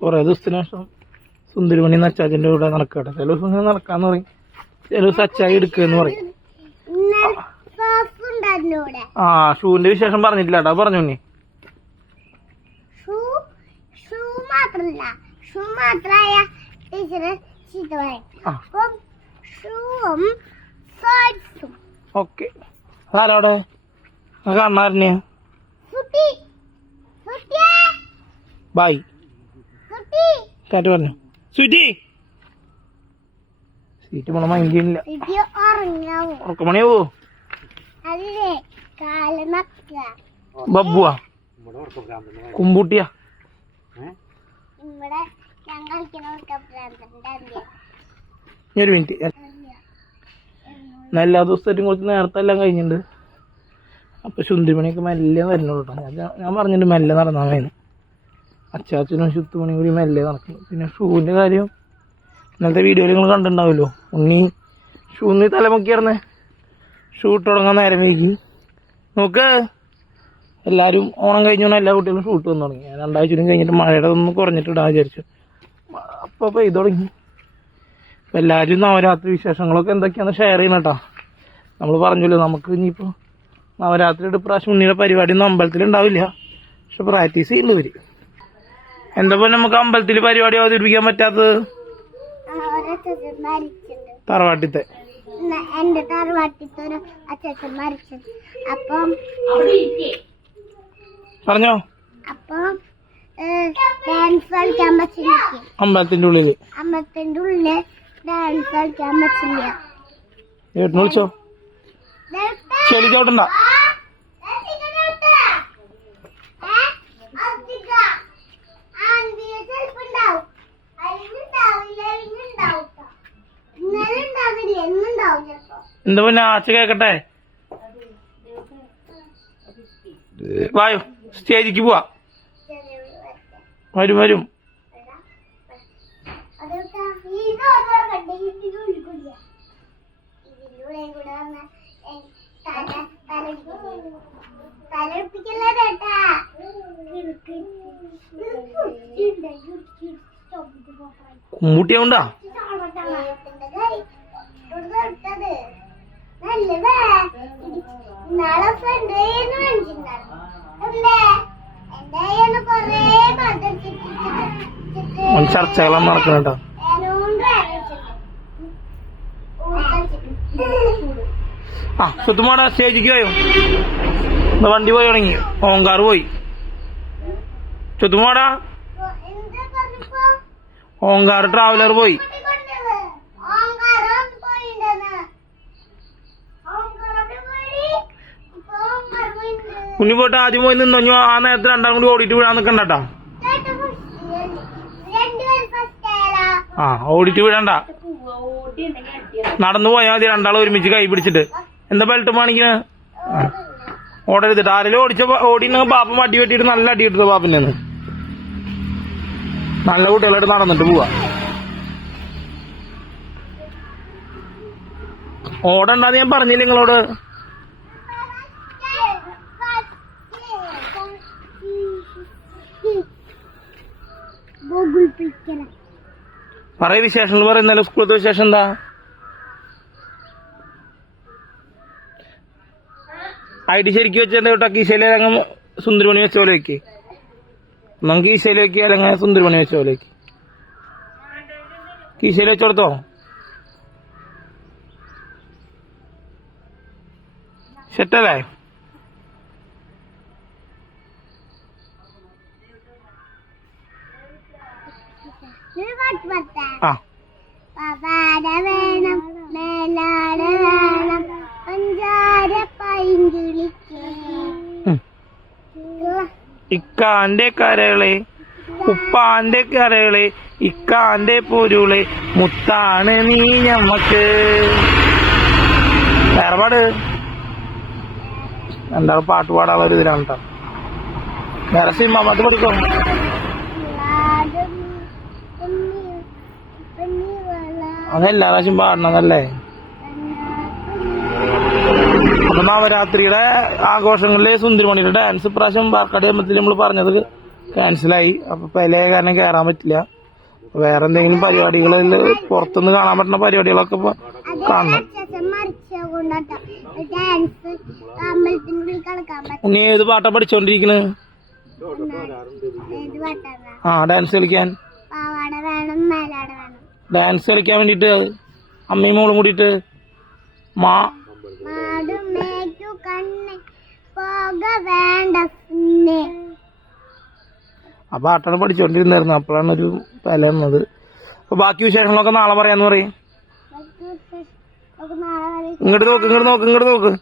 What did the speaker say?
കുറേ ദിവസത്തിന് ശേഷം സുന്ദരിമണി അച്ചാച്ചന്റെ കൂടെ നടക്കട്ടെ. ചില ദിവസം ഇങ്ങനെ നടക്കാന്ന് പറയും. ചില ദിവസം അച്ചായി എടുക്കുകയെന്ന് പറയും. ആ ഷൂവിന്റെ വിശേഷം പറഞ്ഞിട്ടില്ല കേട്ടോ പറഞ്ഞു നീ ഓക്കെ. കാണാറിനെ കുട്ടി കാറ്റ് പറഞ്ഞു. സ്വീറ്റി ഉറക്കമണിയാവോ? കാൽ നക്കുക ബബ്ബുവാ. കുമ്പൂട്ടിയാ. ഒരു മിനിറ്റ് എല്ലാ ദിവസമായിട്ടും കുറച്ച് നേരത്തെ എല്ലാം കഴിഞ്ഞിട്ടുണ്ട്. അപ്പൊ ശുന്തിമണിയൊക്കെ മെല്ലെ വരുന്നുള്ളൂ കേട്ടോ ഞാൻ പറഞ്ഞിട്ട് മെല്ലെ നടന്നാൽ മതി. അച്ചാച്ചനും ശുത്തുമണി കൂടി മെല്ലെ നടക്കുന്നു. പിന്നെ ഷൂവിന്റെ കാര്യം ഇന്നലത്തെ വീഡിയോയിൽ നിങ്ങൾ കണ്ടിട്ടുണ്ടാവുമല്ലോ. ഉണ്ണി ഷൂന്ന് തലമുക്കിയായിരുന്നേ. ഷൂ ഇട്ട് തുടങ്ങാൻ നേരം വൈകി. നോക്ക് എല്ലാവരും ഓണം കഴിഞ്ഞോണ്ട് എല്ലാ കുട്ടികളും ഷൂട്ട് വന്നു തുടങ്ങി. രണ്ടാഴ്ചയും കഴിഞ്ഞിട്ട് മഴയുടെ ഒന്ന് കുറഞ്ഞിട്ടിടാൻ വിചാരിച്ചു. അപ്പോൾ പെയ്തു തുടങ്ങി. അപ്പോൾ എല്ലാവരും നവരാത്രി വിശേഷങ്ങളൊക്കെ എന്തൊക്കെയാണെന്ന് ഷെയർ ചെയ്യണം കേട്ടോ. നമ്മൾ പറഞ്ഞല്ലോ നമുക്ക് ഇനിയിപ്പോൾ നവരാത്രിയുടെ പ്രാവശ്യം ഉണ്ണിയുടെ പരിപാടി ഒന്നും അമ്പലത്തിൽ ഉണ്ടാവില്ല പക്ഷെ പ്രാക്ടീസ് ഇവർ? എന്താ പോലെ നമുക്ക് അമ്പലത്തിൽ പരിപാടി അവതരിപ്പിക്കാൻ പറ്റാത്തത്? തറവാട്ടിത്തെ. എന്റെ തറവാട്ടിത്തെ ഒരു അച്ഛൻ മരിച്ചു അപ്പം പറഞ്ഞോ? അപ്പം ഡാൻസ് കളിക്കാൻ പറ്റില്ല. അമ്പലത്തിന്റെ ഉള്ളിൽ അമ്പലത്തിന്റെ ഉള്ളിൽ ഡാൻസ് കളിക്കാൻ പറ്റില്ല. വിളിച്ചോ ചവിട്ടണ്ട ഇന്നലെ ഉണ്ടാവില്ല എന്നുണ്ടാവും ചിലപ്പോ എന്താ പിന്നെ ആച്ച കേക്കട്ടെ? വായോ സ്റ്റേജിക്ക് പോവാ. വരും വരും. കുമ്പൂട്ടിയാവുണ്ടാ നാളെ ഫ്രണ്ട് എന്തായാലും കൊറേ ഓൻ നടക്കുന്നുണ്ടോ. ആ സുത്തുമാട സ്റ്റേജിക്ക് പോയോ? വണ്ടി പോയി തുടങ്ങി. ഓങ്കാർ പോയി. ചുത്തുമാട ഓങ്കാർ ട്രാവലർ പോയി. ഉണ്ണി പോയിട്ട് ആദ്യം പോയി നിന്നു? ആ നേരത്തെ രണ്ടാം കൂടി ഓടിയിട്ട് വീഴാൻ നിക്കണ്ടട്ടാ ആ ഓടിട്ട് വീഴണ്ട നടന്നു പോയാൽ മതി രണ്ടാളും ഒരുമിച്ച് കൈ പിടിച്ചിട്ട്. എന്താ ബെൽറ്റ് മാണിക്കണ ഓടരുത്. ആരെങ്കിലും ഓടിച്ച ഓടിന്ന് ബാപ്പ മടി വെട്ടിട്ട് നല്ല അടി കിട്ടുന്നത് ബാപ്പിന്റെ നല്ല കുട്ടികളായിട്ട് നടന്നിട്ട് പോവാ. ഓടണ്ടെന്ന് ഞാൻ പറഞ്ഞില്ല നിങ്ങളോട്? ഗൂഗിൾ പിക്കറ പറയ വിശേഷം പറ പറയുന്നല്ലോ സ്കൂളത്തെ വിശേഷം എന്താ? ഐ ഡി ശരിക്കും എന്താ കേട്ടോ കീശയിലെ അങ്ങ് സുന്ദരമണി വെച്ച പോലെ വെക്ക്. നമുക്ക് കീശയിൽ വെക്കുക അല്ലെങ്കിൽ സുന്ദരമണി വെച്ച പോലെ വെക്ക്. കീശയിൽ വെച്ചോടത്തോ സെറ്റല്ലേ ഒരു പാട്ട് പാട്ടാ ആ. പവാട വേണം മേലാട വേണം പഞ്ചാര പൈങ്കിളിക്ക്. ഉം. ഇക്കാന്റെ കരളെ ഉപ്പാന്റെ കരളെ ഇക്കാന്റെ പൊരുളെ മുത്താണ് നീ ഞമ്മക്ക്. വേറെ പാട്? എന്താ പാട്ട് പാടാനുള്ള ഒരു ഇതിലാണ് കേട്ടോ വേറെ സിനിമ അത് കൊടുക്കും അത് എല്ലാ പ്രാവശ്യം പാടണതല്ലേ? അപ്പൊ നവരാത്രിയുടെ ആഘോഷങ്ങളിലെ സുന്ദരിമണിയുടെ ഡാൻസ് ഇപ്രാവശ്യം പാർക്കാട് അമ്പലത്തിൽ നമ്മൾ പറഞ്ഞത് ക്യാൻസലായി അപ്പൊ പല കാരണം കയറാൻ പറ്റില്ല. വേറെ എന്തെങ്കിലും പരിപാടികളിൽ പുറത്തുനിന്ന് കാണാൻ പറ്റുന്ന പരിപാടികളൊക്കെ ഇപ്പൊ കാണണം. ഇനി ഏത് പാട്ടാ പഠിച്ചോണ്ടിരിക്കണ്? ആ ഡാൻസ് കളിക്കാൻ. ഡാൻസ് കളിക്കാൻ വേണ്ടിട്ട് അമ്മയും മോളും കൂടിയിട്ട് മാ അപ്പൊ ആട്ടാണ് ആ പാട്ടാണ് പഠിച്ചോണ്ടിരുന്നായിരുന്നു. അപ്പോഴാണ് ഒരു പല വന്നത്. അപ്പൊ ബാക്കി വിശേഷങ്ങളൊക്കെ നാളെ പറയാന്ന് പറയും. ഇങ്ങോട്ട് നോക്ക് ഇങ്ങോട്ട് നോക്ക് ഇങ്ങോട്ട് നോക്ക്.